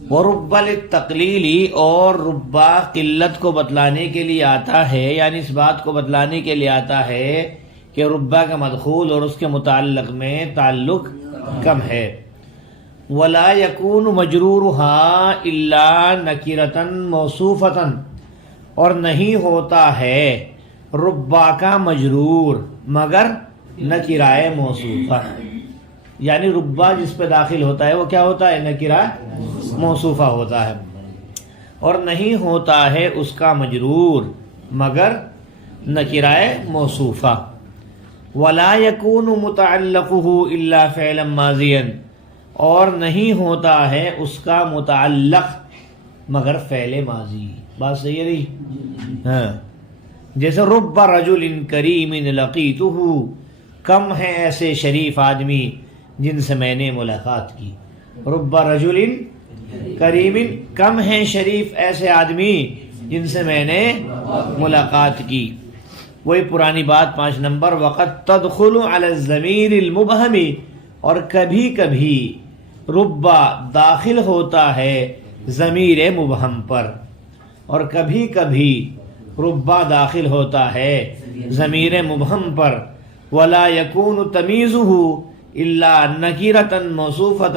ورب للتقلیلی، اور ربا قلت کو بتلانے کے لیے آتا ہے، یعنی اس بات کو بتلانے کے لیے آتا ہے کہ ربا کا مدخول اور اس کے متعلق میں تعلق کم ہے۔ ولا یکون مجرورها الا نکرۃ موصوفۃ، اور نہیں ہوتا ہے ربا کا مجرور مگر نکرہ موصوفہ، یعنی ربا جس پہ داخل ہوتا ہے وہ کیا ہوتا ہے؟ نکرہ موصوفہ ہوتا ہے، اور نہیں ہوتا ہے اس کا مجرور مگر نکرہ موصوفہ۔ ولا یکون متعلقہ الا فعلا ماضیا، اور نہیں ہوتا ہے اس کا متعلق مگر فعل ماضی۔ بات صحیح ہے نہیں؟ ہاں، جیسے رب رجل کریم لقیتہ، کم ہے ایسے شریف آدمی جن سے میں نے ملاقات کی۔ رب رجل کریم، کم ہے شریف ایسے آدمی جن سے میں نے ملاقات کی۔ وہی پرانی بات 5 نمبر، وقد تدخل علی الضمیر المبہم، اور کبھی کبھی ربا داخل ہوتا ہے ضمیر مبہم پر، اور کبھی کبھی ربا داخل ہوتا ہے ضمیر مبہم پر۔ ولا یکون تمیزہ الا نکرۃ موصوفۃ،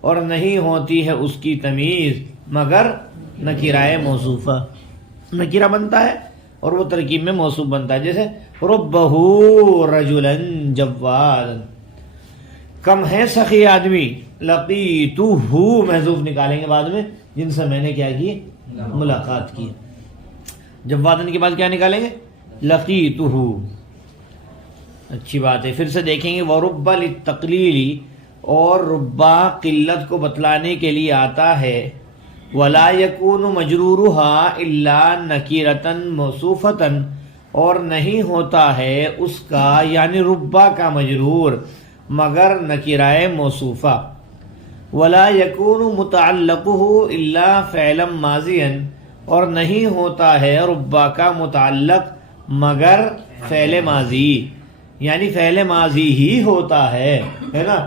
اور نہیں ہوتی ہے اس کی تمیز مگر نکرہ موصوفہ۔ نکرہ بنتا ہے اور وہ ترکیب میں موصوف بنتا ہے، جیسے ربہ رجلا جوادا، کم ہے سخی آدمی، لقیتہ محذوف نکالیں گے بعد میں، جن سے میں نے کیا کی؟ ملاقات کی۔ جوادن کے بعد کیا نکالیں گے؟ لقیتہ۔ اچھی بات ہے، پھر سے دیکھیں گے، ورب للتقلیلی، اور ربا قلت کو بتلانے کے لیے آتا ہے۔ ولا یکون مجرورها الا نکرۃ موصوفۃ، اور نہیں ہوتا ہے اس کا یعنی ربا کا مجرور مگر نکرہ موصوفہ۔ ولا یکون متعلقہ الا فعلا ماضیا، اور نہیں ہوتا ہے ربا کا متعلق مگر فعل ماضی، یعنی فعل ماضی ہی ہوتا ہے نا،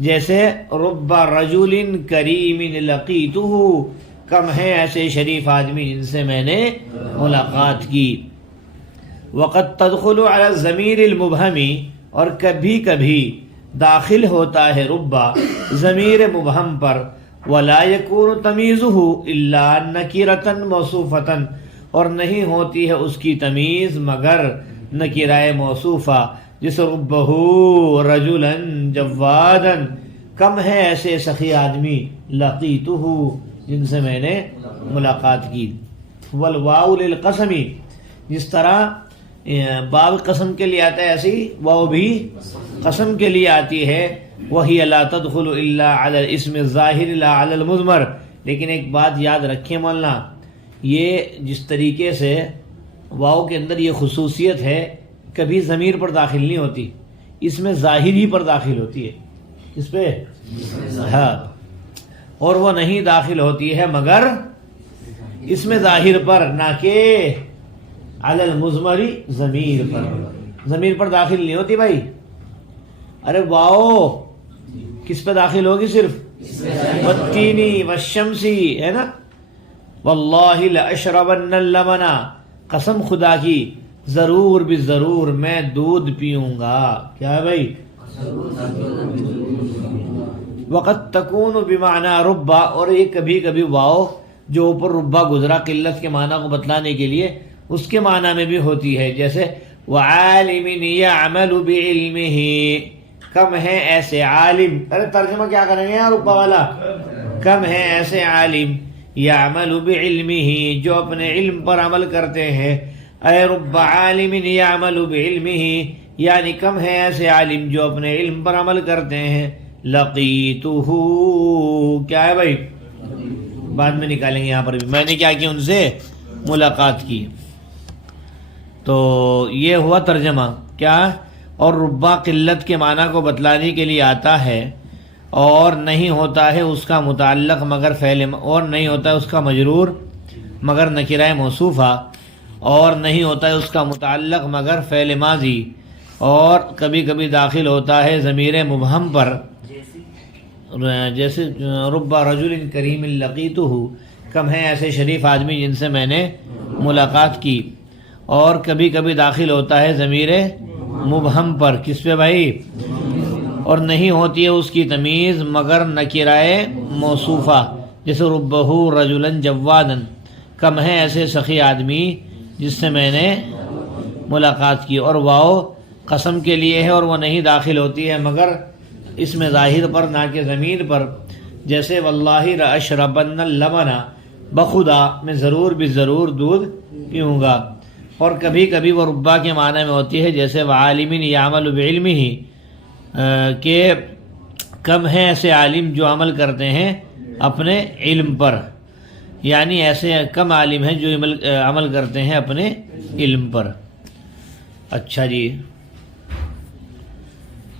جیسے رب رجل کریم لقیتہ، کم ہے ایسے شریف آدمی جن سے میں نے ملاقات کی۔ وقد تدخل علی الضمیر المبہم، اور کبھی کبھی داخل ہوتا ہے ربا ضمیر مبہم پر۔ ولا یکون تمیزہ الا نکرۃ موصوفۃ، اور نہیں ہوتی ہے اس کی تمیز مگر نکرہ موصوفہ، جس ربہ رجلا جوادا، کم ہے ایسے سخی آدمی، لقیتہ جن سے میں نے ملاقات کی۔ والواو للقسم، جس طرح باب قسم کے لیے آتا ہے ایسی واو بھی قسم کے لیے آتی ہے۔ وہی لا تدخل الا علی الاسم الظاہر لا علی المضمر، لیکن ایک بات یاد رکھیں مولانا، یہ جس طریقے سے واو کے اندر یہ خصوصیت ہے، کبھی ضمیر پر داخل نہیں ہوتی، اس میں ظاہر ہی پر داخل ہوتی ہے۔ اس پہ ہاں، اور وہ نہیں داخل ہوتی ہے مگر اس میں ظاہر پر، نہ کہ علی المضمری ضمیر پر، ضمیر پر داخل نہیں ہوتی بھائی۔ ارے واو کس پہ داخل ہوگی؟ صرف والتینی والشمسی، ہے نا، واللہ لأشربن اللبن، قسم خدا کی ضرور بھی ضرور میں دودھ پیوں گا۔ کیا ہے بھائی؟ وقت تکون بمعنی ربا، اور یہ کبھی کبھی واو جو اوپر ربا گزرا قلت کے معنی کو بتلانے کے لیے، اس کے معنی میں بھی ہوتی ہے، جیسے وعالم یعمل بعلمہ، کم ہے ایسے عالم، ارے ترجمہ کیا کریں گے یار ربا والا، کم ہے ایسے عالم، یعمل بعلمہ، جو اپنے علم پر عمل کرتے ہیں۔ اے رب عالم یعمل بعلمہ، یعنی کم ہے ایسے عالم جو اپنے علم پر عمل کرتے ہیں۔ لقیتہ، کیا ہے بھائی؟ بعد میں نکالیں گے، یہاں پر بھی میں نے کیا کیا؟ ان سے ملاقات کی۔ تو یہ ہوا ترجمہ کیا؟ اور ربا قلت کے معنی کو بتلانے کے لیے آتا ہے، اور نہیں ہوتا ہے اس کا متعلق مگر فعل، اور نہیں ہوتا ہے اس کا مجرور مگر نکرہ موصوفہ، اور نہیں ہوتا ہے اس کا متعلق مگر فعل ماضی، اور کبھی کبھی داخل ہوتا ہے ضمیر مبہم پر، جیسے رب رجل کریم لقیتہ، کم ہے ایسے شریف آدمی جن سے میں نے ملاقات کی. اور کبھی کبھی داخل ہوتا ہے ضمیر مبہم پر، کس پہ بھائی؟ اور نہیں ہوتی ہے اس کی تمیز مگر نکرائے موصوفہ، جیسے ربہ رجلا جوادا، کم ہے ایسے سخی آدمی جس سے میں نے ملاقات کی. اور واو قسم کے لیے ہے اور وہ نہیں داخل ہوتی ہے مگر اس میں ظاہر پر نہ کہ ضمیر پر، جیسے واللہ لاشربن اللبن، بخدا میں ضرور بھی ضرور دودھ پیوں گا. اور کبھی کبھی وہ ربا کے معنی میں ہوتی ہے، جیسے وعالم یعمل بعلمہ، کہ کم ہیں ایسے عالم جو عمل کرتے ہیں اپنے علم پر، یعنی ایسے کم عالم ہیں جو عمل کرتے ہیں اپنے علم پر. اچھا جی،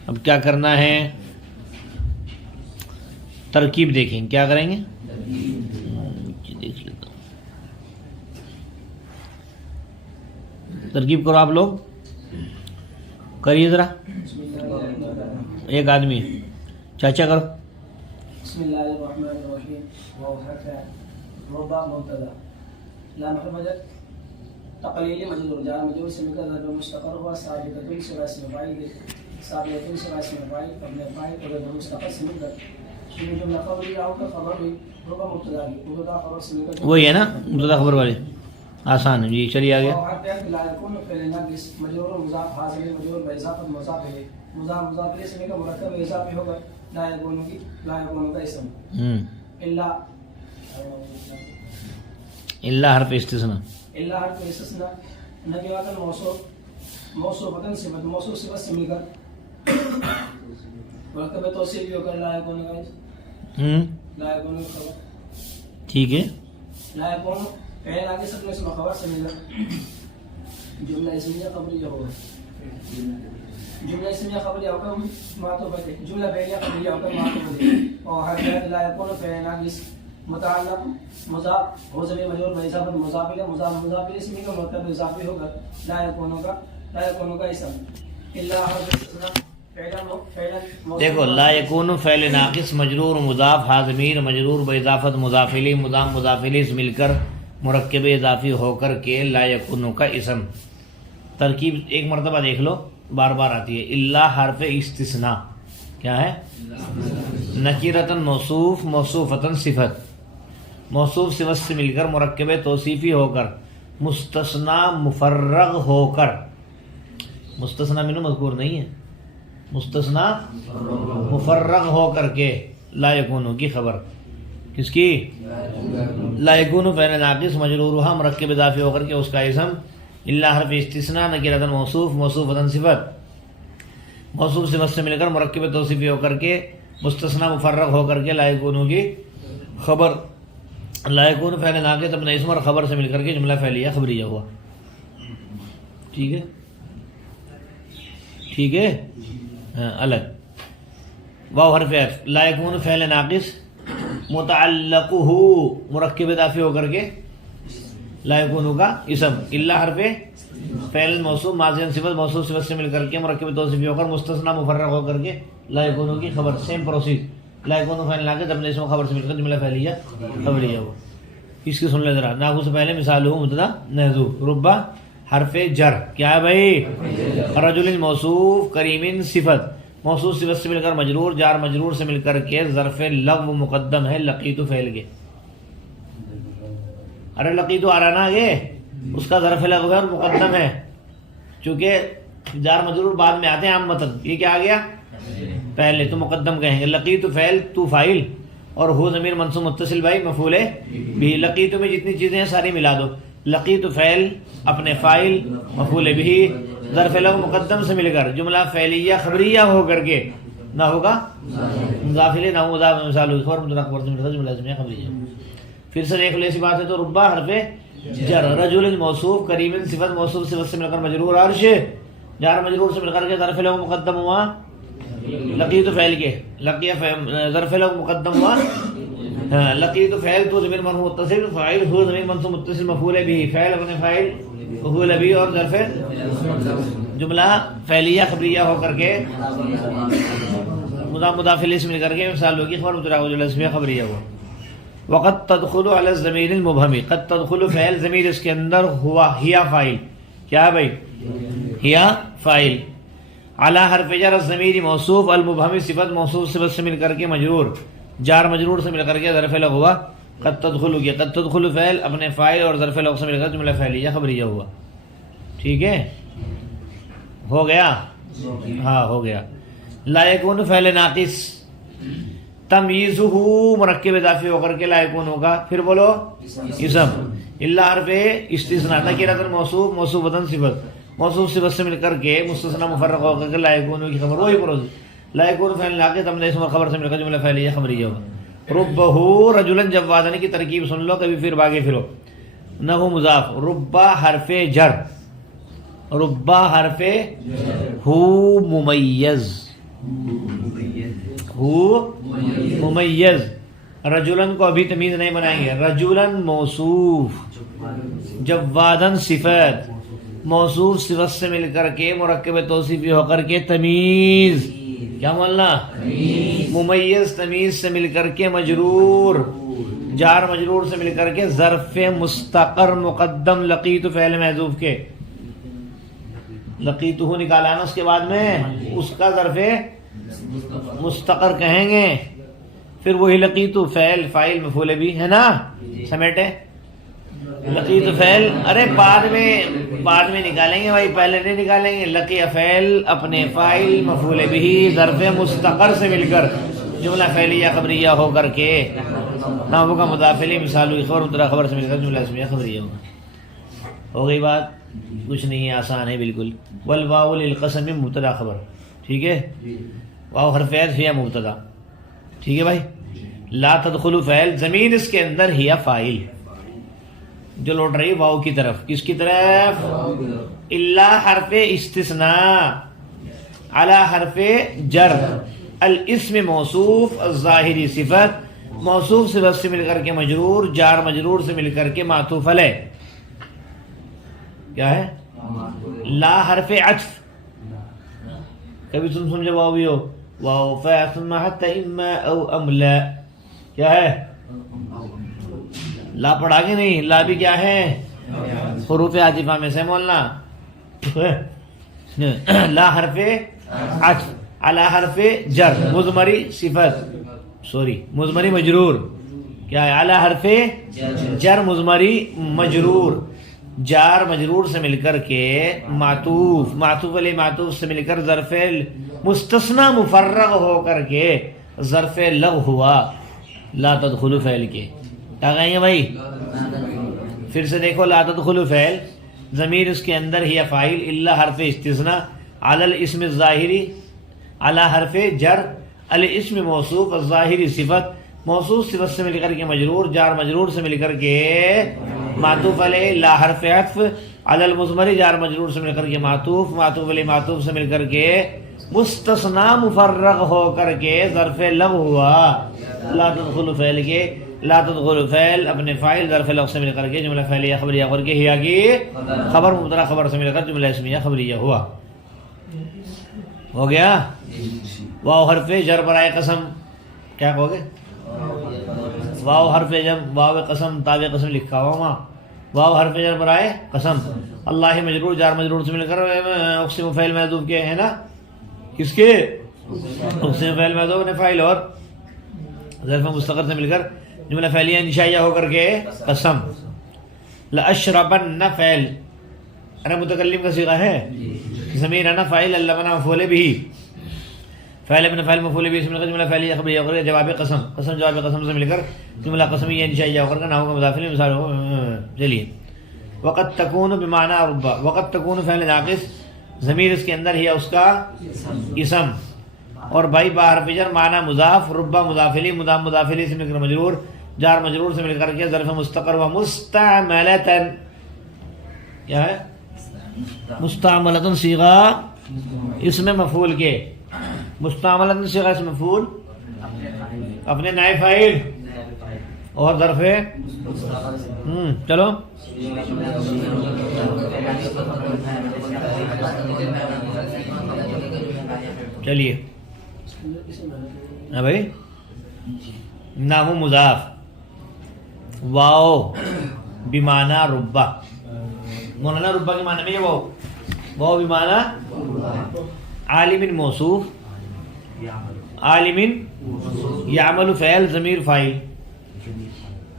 اب کیا کرنا ہے؟ ترکیب دیکھیں، کیا کریں گے؟ دیکھ لیتا ہوں، ترکیب کرو آپ لوگ، کریے ذرا. ایک آدمی، چاچا کرو. بسم اللہ الرحمن الرحیم. ربا مبتدا، لا محمد تقلیل مجرور، جار مجرور سے مل کر ضرب مستقر ہوا، ثابتۃ سوى اسم فاعل، ثابتۃ سوى اسم فاعل قبل فاعل اور ضرب مستقر سے مل کر شنو جملہ خبری آؤ کا خبر بھی ربا مبتدا کی مبتدا خبر سے مل کر وہی ہے نا مبتدا خبر والے، آسان ہے جی. چلیے آگے. لا يكون فعل ناقص مجرور مضاف حاضر مجرور باضافه مضاف ہے، مضاف الیہ سے کا مرکب اضافی ہوگا. لا يكون کا اسم الا حرف استثناء، الا حرف استثناء نکرۃ موصوف، موصوفۃ صفت، موصوف صفت سے مل کر مرکب توصیف بھی ہوگا. لا يكون کا اسم، لا يكون خبر، ٹھیک ہے. لا يكون فعل آگے سب میں خبر سے مل کر جملہ اسمیہ خبریہ ہوگا. جملہ اسمیہ خبریہ ہوگا معطوف ہے، جملہ فعلیہ خبریہ ہوگا معطوف ہے. اور حرف لا يكون فعل ناقص متعلق مضاف ہو ضمیر مجرور باضافہ مضاف الیہ، مضاف الیہ اسم کا مرکب اضافی ہوگا. لا يكون کا اسم الا حرف استثناء دیکھو لا یکون فعل ناقص مجرور مضاف ضمیر مجرور باضافت مضاف الیہ مضاف الیہ سے مل کر مرکب اضافی ہو کر کے لا یکون کا اسم. ترکیب ایک مرتبہ دیکھ لو، بار بار آتی ہے. الا حرف استثناء کیا ہے؟ نکرۃ موصوف، موصوفۃ صفت، موصوف صفت سے مل کر مرکب توصیفی ہو کر، مستثنی مفرغ ہو کر، مستثنی منہ مذکور نہیں ہے، مستثنی مفرغ ہو کر کے لا یکون کی خبر، کس کی؟ لا یکون فعل ناقص مجرورھا مرکب اضافی ہو کر کے اس کا اسم. الا حرف استثناء نکرۃ موصوف، موصوفۃ صفت، موصوف صفت سے مل کر مرکب توصیفی ہو کر کے مستثنی مفرغ ہو کر کے لا یکون کی خبر. لا یکون فعل ناقص اپنے اسم اور خبر سے مل کر کے جملہ فعلیہ خبریہ ہوا. ٹھیک ہے، ٹھیک ہے. الگ واو حرف عطف، لا یکون فعل ناقص متعلقہ مرکب اضافی ہو کر کے لا یکون کا اسم. الا حرف فعل موصوف ماضی صفت، موصوف صفت سے مل کر کے مرکب توصیفی ہو کر مستثنی مفرغ ہو کر کے لا یکون کی خبر. سیم پروسیس، لا یکون فعل ناقص اپنے اسم خبر سے مل کر جملہ فعلیہ خبریہ ہوا. اس کی سن لے ذرا. ناحو سے پہلے مثال ہو مبتدا محذوف، ربا حرف جر کیا ہے بھائی؟ رجل موصوف، کریم صفت، موصوف صفت سے مل کر مجرور، جار مجرور سے مل کر کے ظرف لغو مقدم ہے لقیت فعل کے. ارے لقیت آ رہا نا آگے، اس کا ظرف لغو ہے اور مقدم ہے، چونکہ جار مجرور بعد میں آتے ہیں عام متن. یہ کیا آ گیا؟ پہلے تو مقدم کہیں گے. لقیت فعل، تو فاعل، اور ہو ضمیر منصوب متصل بھائی مفعول بھی. لقیت میں جتنی چیزیں ہیں ساری ملا دو. لقیت فعل اپنے فاعل مفعول بھی ظرف لغو مقدم سے مل کر جملہ فعلیہ خبریہ ہو کر کے نہ ہوگا مضاف الیہ، نہ مضاف مثال خبر مبتدا خبر سے مل کر جملہ اسمیہ خبریہ. پھر سے دیکھ لو ایسی بات ہے تو ربا حرف جر، رجل موصوف، کریم صفت، موصوف صفت سے مل کر مجرور، عرش جار مجرور سے مل کر کے ظرف لغو مقدم ہوا لقیت فعل کے، ظرف لغو مقدم ہوا لقیت فعل تو ضمیر مرفوع متصل، فاعل ہو ضمیر منصوب متصل مفعول به، فعل اپنے فاعل مفعول به اور ظرف جملہ فعلیہ خبریہ ہو کر کے مضاف مضاف الیہ سے مل کر کے مثال ہوگی خبر مبتدا کو جو اسمیہ خبریہ ہوا. وقد تدخل علی الضمیر المبہم، قد تدخل فعل ضمیر اس کے اندر ہوا ہیا فاعل. کیا ہے بھائی؟ ہیا فاعل. علی حرف جر الضمیر موصوف، المبہم صفت، موصوف صفت سے مل کر کے مجرور، جار مجرور سے مل کر کے ظرف لغو ہوا. قد تدخل کیا، قد تدخل فعل اپنے فاعل اور ظرف لغو سے مل کر جملہ فعلیہ خبریہ ہوا. ٹھیک ہے، ہو گیا؟ ہاں ہو گیا. لا یکون فعل ناقص، تمییزہ مرکب اضافی ہو کر کے لا یکون ہوگا. پھر بولو اسم. الا حرف استثناء، نکرۃ موصوف، موصوفۃ صفت، موصوف صفت سے مل کر کے مستثنی مفرق ہو کر کے لا یکون کی خبر. وہی پروز لا یکون فعل ناقص اپنے اسم اور خبر سے مل کر جملہ فعلیہ خبریہ ہوگا. ربہ رجلا جوادن کی ترکیب سن لو، کبھی پھر باگے پھرو. نحو مضاف، ربہ حرف جر، ربہ حرف ہو ممیز، ہو ممیز. رجلن کو ابھی تمیز نہیں بنائیں گے. رجلن موصوف، جوادن صفت، موصوف صفت سے مل کر کے مرکب توصیفی ہو کر کے تمیز. کیا بولنا؟ ممیز تمیز سے مل کر کے مجرور، جار مجرور سے مل کر کے ظرف مستقر مقدم لقیت فعل محذوف کے. لقیتہ نکالا نا اس کے بعد میں، اس کا ظرف مستقر کہیں گے. پھر وہی لقیتہ فعل فاعل مفعول بھی ہے نا، سمیٹے. لقیتہ فعل ارے بعد میں نکالیں گے بھائی، پہلے نہیں نکالیں گے. لقی فعل اپنے فاعل مفعول بھی ظرف مستقر سے مل کر جملہ فعلیہ خبریہ ہو کر کے نحو کا مضاف الیہ مثال ہوئی خبر مبتدا خبر سے مل کر جملہ اسمیہ خبریہ ہوگا. ہو گئی بات؟ کچھ نہیں ہے، آسان ہے بالکل. والواو للقسم مبتدا خبر. ٹھیک ہے، واو حرف عطف ہے مبتدا. ٹھیک ہے بھائی. لا تدخل فعل ضمیر اس کے اندر ہی فاعل جو لوٹ رہی واو کی طرف. کس کی طرف؟ الا حرف استثناء، علی حرف جر، الاسم موصوف، الظاہری صفت، موصوف صفت سے مل کر کے مجرور، جار مجرور سے مل کر کے معطوف علیہ. کیا ہے؟ لا حرف عطف. کبھی تم سمجھو واو بھی ہو، واو ثم حتى اما او ام لا. کیا ہے؟ لا پڑھا کے نہیں، لا بھی کیا ہے؟ حروف عاطفہ میں سے بولنا. لا حرف عطف علی حرف جر، مضمری صفت، مضمری مجرور. کیا ہے؟ علی حرف جر مضمری مجرور، جار مجرور سے مل کر کے معطوف، معطوف علیہ معطوف سے مل کر ظرف مستثنی مفرغ ہو کر کے ظرف لغو ہوا. لا تدخل فعل کے کیا کہیں گے بھائی؟ پھر سے دیکھو. لا تدخل فعل ضمیر اس کے اندر ہی فاعل، الا حرف استثناء، علی الاسم الظاہری، علی حرف جر، الاسم موصوف، الظاہری صفت، موصوف صفت سے مل کر کے مجرور، جار مجرور سے مل کر کے معطوف علیہ. لا حرف عطف علی المضمر، جار مجرور سے مل کر کے معطوف، معطوف علیہ معطوف سے مل کر کے مستثنی مفرغ ہو کر کے ظرف لغو ہوا. لا تدخل فعل کے لا تدخل فعل اپنے فاعل ظرف لغو سے مل کر کے جملہ فعلیہ خبریہ کر کے ہیا کی خبر مبتدا خبر سے مل کر جملہ اسمیہ خبریہ ہوا. ہو گیا. واو حرف جر برائے قسم کیا کہو گے؟ واو حرف جر، واو قسم تابع قسم لکھا ہوا وہاں. واو حرف جر برائے قسم، اللہ مجرور، جار مجرور سے مل کر اقسم فعل محذوف کے ہے نا. کس کے؟ اقسم فعل محذوف نے فاعل اور ظرف مستقر سے مل کر جملہ فعلیہ انشائیہ ہو کر کے قسم. لاشربن فعل ارے متکلم کا صیغہ ہے، ضمیر انا فاعل، اللہ بنا مفعول بھی، فعل ابن فاعل مفعول بھی، اسم جملہ فعلیہ خبریہ ہو کر جواب قسم، قسم جواب قسم سے مل کر جملہ قسمیہ انشائیہ ہو کر نحو کا مضاف الیہ مثال ہو. چلیے. وقد تکون بمعنی ربا، وقد تکون فعل ناقص ضمیر اس کے اندر ہی اس کا اسم، اور بھائی با حرف جر معنی مضاف، ربا مضاف الیہ، مضاف الیہ سے مل کر مجرور، جار مجرور سے مل کر کے ظرف مستقر و مستعملۃ. کیا ہے؟ مستعملۃ صیغہ اسم مفعول کے، مستعملۃ صیغہ اسم مفعول اپنے نائب فاعل اور ظرف چلو چلیے ہاں بھائی نام مضاف واو بمعنی ربا مولانا ربا کے معنی میں یہ واو بمعنی عالم موصوف عالم یعمل فعل ضمیر فاعل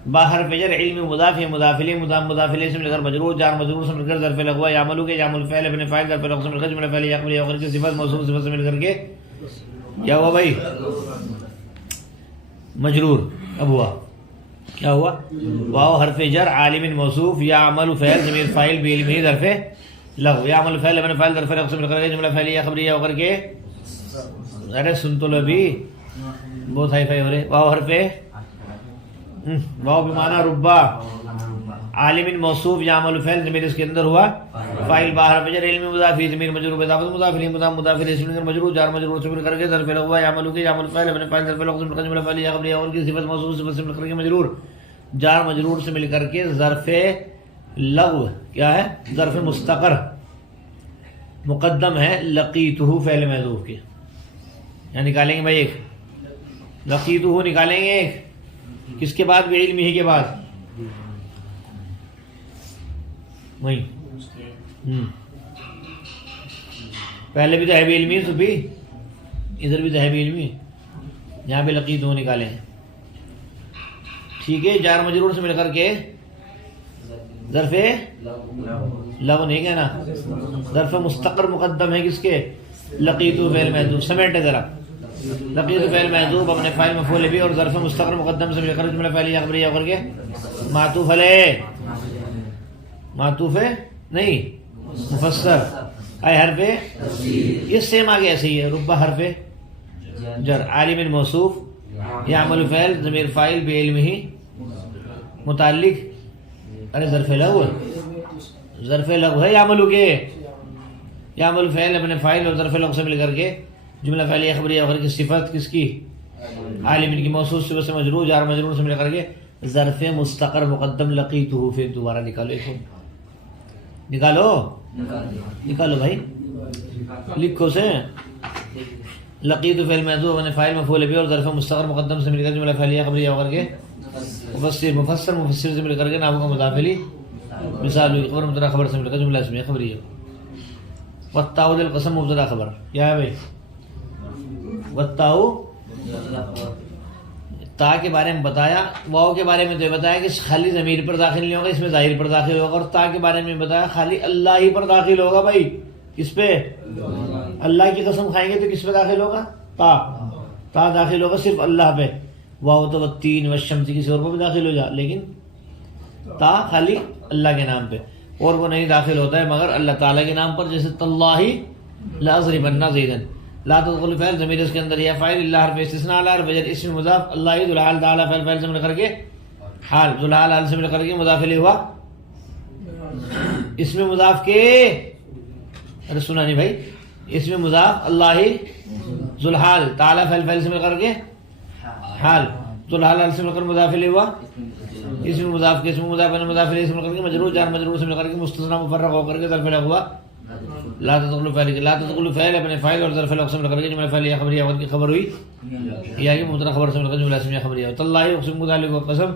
باہر فجر علم مضاف ہے مضاف الیہ مضاف الیہ سے مل کر مجرور جار مجرور سے مل کر ظرف لغو یعمل کے یعمل فعل ابن فاعل ظرف لغو سے مل کر جملہ فعل یعمل یعمل کی صفت موصوف صفت سے مل کر کے کیا ہوا بھائی مجرور اب ہوا کیا ہوا واو حرف جر عالم موصوف یعمل فعل ضمیر فاعل بعلمہ ظرف لغو یعمل فعل ابن فاعل ظرف لغو سے مل کر کے جملہ فعلیہ خبریہ ہو کر کے ارے سن تو لو بھی بہت ہائی فائی ہو رہے واو حرف واو بمعنی ربا عالم موصوف یعمل فعل ضمیر اس کے اندر ہوا فاعل باہر فجر علم مضاف ضمیر مجرور اضافہ مضاف الیہ مضاف الیہ سے مجرور جار مجرور سے مل کر کے ظرف لغو یعمل کے یعمل فعل ابن فاعل ظرف لغو سے مل کر جملہ فعلیہ خبریہ اور کی صفت موصوف صفت سے مل کر کے مجرور جار مجرور سے مل کر کے ظرف لغو کیا ہے ظرف مستقر مقدم ہے لقیتہ فعل محذوف کے یہاں نکالیں گے بھائی ایک لقیتہ نکالیں گے ایک کس کے بعد بعلمہ ہی کے بعد وہی پہلے بھی تو ہے بعلمہ تو بھی ادھر بھی تو ہے بعلمہ یہاں پہ لقیتہ نکالیں ٹھیک ہے جار مجرور سے مل کر کے ظرف لغو نہیں کہنا ظرف مستقر مقدم ہے کس کے لقیتہ فعل محذوف سمیٹے ذرا لقیتہ فعل محذوف اپنے فاعل مفعول بھی اور ظرف مستقر مقدم سے مل کر جملہ فعلیہ خبریہ کر کے معطوف علیہ معطوف ہے نہیں مفسر اے حرف یہ سیم آگے ایسے ہی ہے ربا حرف جر عالم موصوف یعمل فعل ضمیر فاعل بعلمہ متعلق ارے ظرف لغو ہے یعمل کے یعمل فعل ابن فاعل اور ظرف لغو سے مل کر کے جملہ فعلیہ خبریہ وغیرہ کی صفت کس کی عالم کی موصوف صفت سے مجرور جار مجرور سے مل کر کے ظرف مستقر مقدم لقیتہ پھر دوبارہ نکالو ایک نکالو بھائی لکھو سے لقیتہ فعل محذوف ابن فاعل مفعول به اور ظرف مستقر مقدم سے مل کر جملہ فعلیہ خبریہ وغیرہ کے مفسر سے مل کر کے نام کا مضاف الیہ مثال خبر مبتدا خبر سے مل کر جملہ اسمیہ خبریہ والتاء للقسم مبتدا خبر کیا ہے بھائی والتاء تا کے بارے میں بتایا واو کے بارے میں تو بتایا کہ خالی ضمیر پر داخل نہیں ہوگا اس میں ظاہر پر داخل ہوگا اور تا کے بارے میں بتایا خالی اللہ ہی پر داخل ہوگا بھائی کس پہ اللہ کی قسم کھائیں گے تو کس پہ داخل ہوگا تا داخل ہوگا صرف اللہ پہ واو تو والتین والشمس کسی اور پہ بھی داخل ہو جا لیکن تا خالی اللہ کے نام پہ اور وہ نہیں داخل ہوتا ہے مگر اللہ تعالیٰ کے نام پر جیسے تاللہ لأضربن زیدن لا تدخل فعل ضمیر اس کے اندر یا فاعل اللہ حرف استثناء لا حرف جر اسم مضاف اللہ ذو الحال تعالی فعل سے مل کر کے حال ذو الحال حال سے مل کر کے مضاف الیہ ہوا اسم مضاف کے ارے سنا نہیں بھائی اسم مضاف اللہ ذو الحال تعالی فعل سے مل کر کے حال ذو الحال حال سے مل کر مضاف الیہ ہوا اسم مضاف کے اسم مضاف نے مضاف الیہ سے مل کر کے مجرور جار مجرور سے مل کر کے مستثنی مفرغ ہو کر کے ظرف لغو ہوا لا تدخل فعل اپنے فاعل اور ظرف لغو سے مل کر کے جملہ فعلیہ خبریہ وغیرہ کی خبر ہوئی یا کہ مبتدا خبر سے مل کر جملہ اسمیہ خبریہ تاللہ اقسم متعلق قسم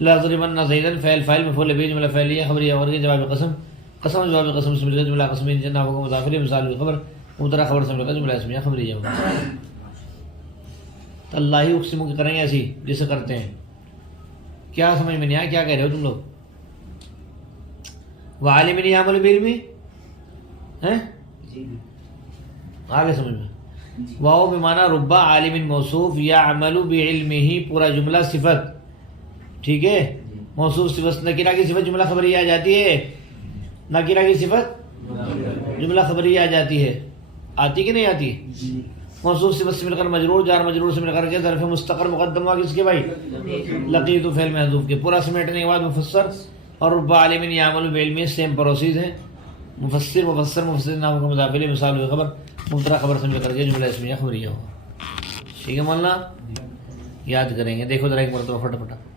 لا ضربن زیدن فاعل مفعول به جملہ فعلیہ خبریہ وغیرہ کی جواب قسم جواب قسم سے مل کر جملہ قسم جنہ کو مضاف الیہ مثال خبر مبتدا خبر سے مل کر جملہ اسمیہ خبریہ تاللہ اقسم کی کریں گے ایسی جیسے کرتے ہیں کیا سمجھ میں نہیں آیا کیا کہہ رہے ہو تم لوگ وعالم یعمل بعلمہ ہیں آگے سمجھ میں واو بمعنی ربا عالم موصوف یعمل بعلمہ پورا جملہ صفت ٹھیک ہے موصوف صفت نکرہ کی صفت جملہ خبریہ آ جاتی ہے نکرہ کی صفت جملہ خبریہ آ جاتی ہے آتی کہ نہیں آتی موصوف صفت سے مل کر مجرور جار مجرور سے مل کر کے ظرف مستقر مقدم ہوا کس کے بھائی لقیتہ فعل محذوف کے پورا سمیٹنے کے بعد مفسر اور رب عالم یعمل بعلمہ سیم پروسیز ہے مفسر نام کا مضاف الیہ مثال ہوئی خبر مبتدا خبر سے مل کر کے جملہ اسمیہ خبریہ ہوگا ٹھیک ہے مولانا یاد کریں گے دیکھو ذرا ایک مرتبہ فٹافٹ